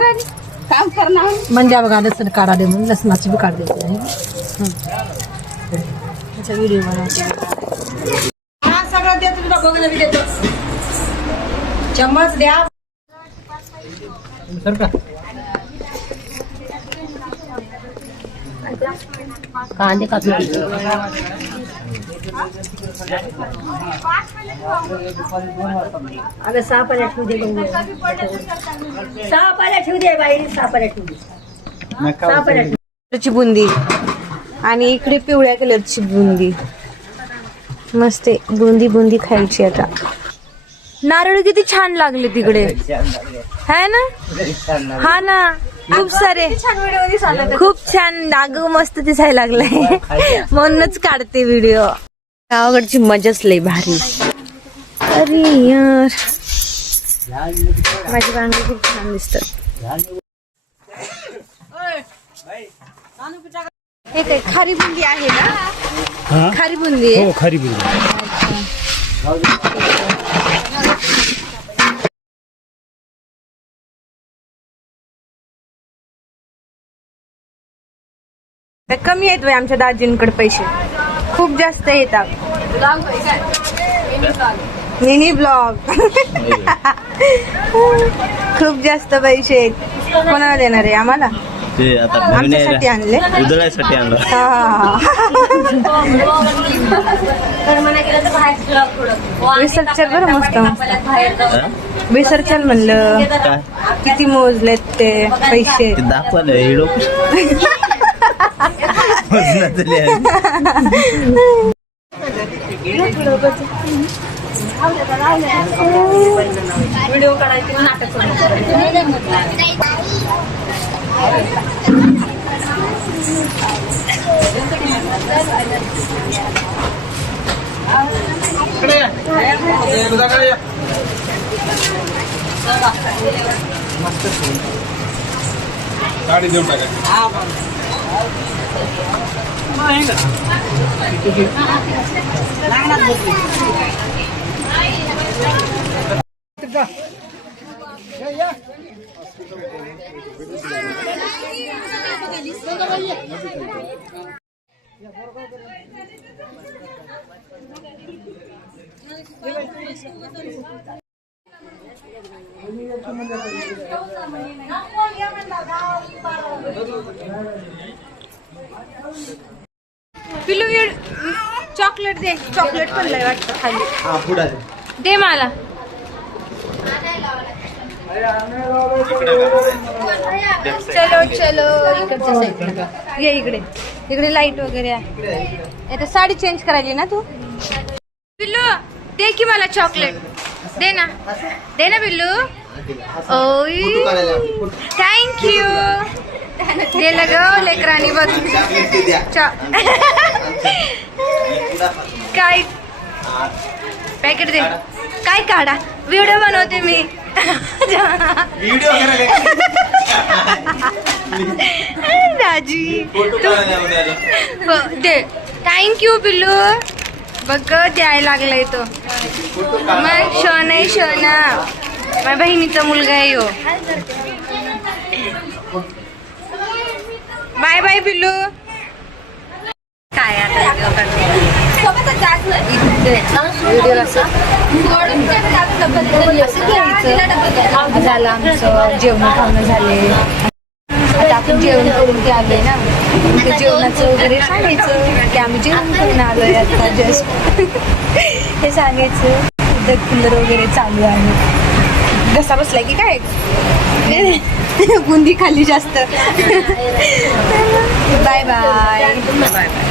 काम करणार म्हणजे बघा लसण काढा दे म्हणून लसणाची बी काढ देते व्हिडिओ बनवते सगळं देतो तुला बघ नवी देतो चम्मच द्या कांदे कापून अगं 6 पाल्या ठेवू दे 6 पाल्या ठेवू दे बाहेर 6 पाल्या ठेवू दे 6 पाल्या ठेवू बुंदी आणि इकडे पिवळ्या कलरची बुंदी मस्त बुंदी बुंदी खायची आता नारळ किती छान लागले तिकडे है ना हा ना खूप सारे खूप छान अगं मस्त दिसायला लागलाय म्हणूनच काढते व्हिडिओ गावाकडची मजाच लई भारी अरे यार माझी बांगडी खूप छान दिसतात हे काय खारी बुंदी आहे ना खारी बुंदी आहे खारी बुंदी कमी आहेत बाई आमच्या दाजींकडे पैसे खूप जास्त येतात मिनी ब्लॉग खूप जास्त पैसे आहेत कोणाला देणार आहे आम्हाला आमच्यासाठी आणले उधळायसाठी आणलं रिसर्चर बरं मस्त रिसर्चर म्हणलं किती मोजलेत ते पैसे दाखवलं हिडो व्हिडिओ काढायचे नाटक साडी देऊन टाकायची पिलू चॉकलेट दे चॉकलेट पण लय वाटतं खाली दे मला चलो चलो इकडच्या साईडला ये इकडे इकडे लाईट वगैरे आहे आता साडी चेंज करायची ना तू पिल्लू दे की मला चॉकलेट दे ना पिल्लू ओय थँक्यू दिलं ग लेकरांनी बघ काय पॅकेट दे काय काढा व्हिडिओ बनवते मी दाजी दे थँक्यू पिल्लू बघ द्यायला लागलाय तो मग शोना शोना माझ्या बहिणीचा मुलगा आहे हो बाय बाय पिल्लू काय आता झालं आमचं जेवण खाणं झाले आता आपण जेवण करून ते आलोय ना ते जेवणाचं वगैरे सांगायचं की आम्ही जेवण करून आलोय आता जस्ट हे सांगायचं कूलर वगैरे चालू आहे घसा बसलाय की काय बुंदी खाली जास्त बाय बाय.